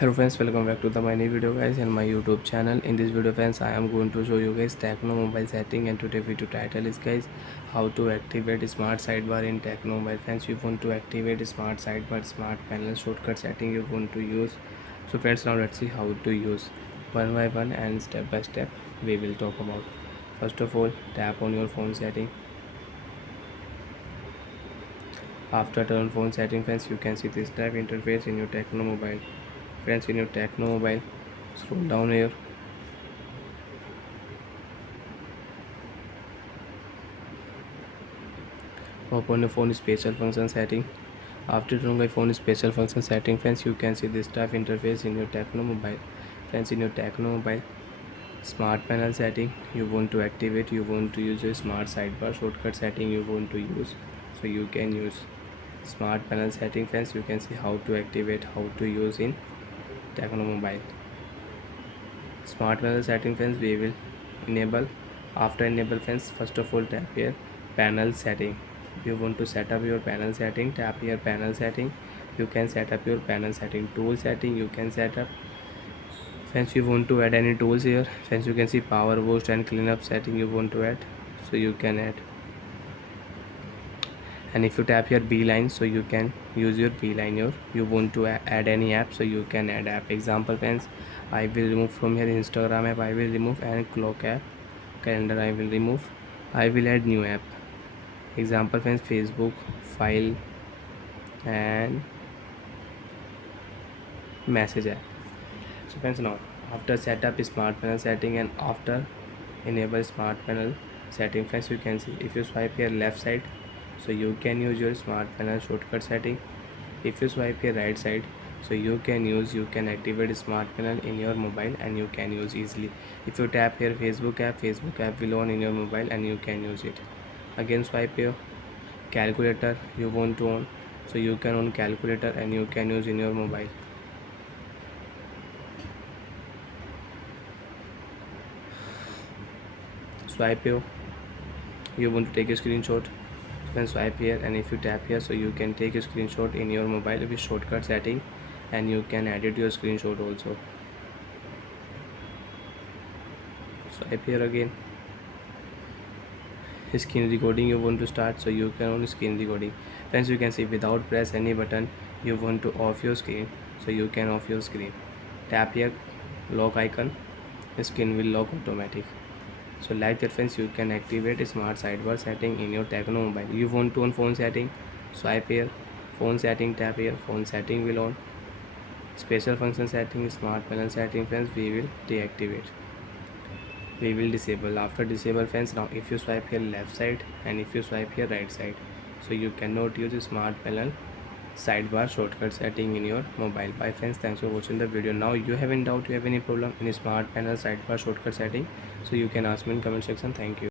Hello friends, welcome back to my new video guys and my YouTube channel. In this video friends, I am going to show you guys Tecno mobile setting, and today video title is guys how to activate smart sidebar in Tecno mobile. Friends, you want to activate smart sidebar, smart panel shortcut setting you want to use. So friends, now let's see how to use one by one and step by step we will talk about. First of all, tap on your phone setting. After turn on phone setting friends, you can see this type interface in your Tecno mobile. Friends, in your Tecno mobile, scroll down here. Open the phone special function setting. After turning by phone special function setting friends, you can see this type interface in your Tecno mobile. Friends, in your Tecno mobile, smart panel setting you want to activate, you want to use a smart sidebar shortcut setting you want to use, so you can use smart panel setting friends. You can see how to activate, how to use in Tecno mobile. Smart panel setting friends we will enable. After enable friends, first of all tap here panel setting. You want to set up your panel setting, tap here panel setting. You can set up your panel setting. Tool setting you can set up. Friends, you want to add any tools here friends, you can see power boost and cleanup setting you want to add, so you can add. And if you tap here beeline, so you can use your beeline here. You want to add any app, so you can add app. Example friends, I will remove from here Instagram app, I will remove, and clock app, calendar I will remove. I will add new app. Example friends, Facebook, file, and message app. So friends, now after setup smart panel setting and after enable smart panel setting friends, you can see if you swipe here left side, so you can use your smart panel shortcut setting. If you swipe here right side, so you can activate smart panel in your mobile and you can use easily. If you tap here Facebook app will on in your mobile and you can use it. Again swipe here calculator you want to on, so you can on calculator and you can use in your mobile. Swipe here, you want to take a screenshot, then swipe here, and if you tap here, so you can take a screenshot in your mobile with shortcut setting and you can edit your screenshot also. Swipe here again, screen recording you want to start, so you can on screen recording. Friends, you can see without press any button you want to off your screen, so you can off your screen. Tap here lock icon, screen will lock automatic. So like that friends, you can activate a smart sidebar setting in your Tecno mobile. You want to on phone setting, swipe here phone setting, tap here phone setting will on. Special function setting, smart panel setting friends we will deactivate, we will disable. After disable friends, now if you swipe here left side and if you swipe here right side, so you cannot use a smart panel sidebar shortcut setting in your mobile. Bye friends, thanks for watching the video. Now you have any doubt, you have any problem in smart panel sidebar shortcut setting, so you can ask me in comment section. Thank you.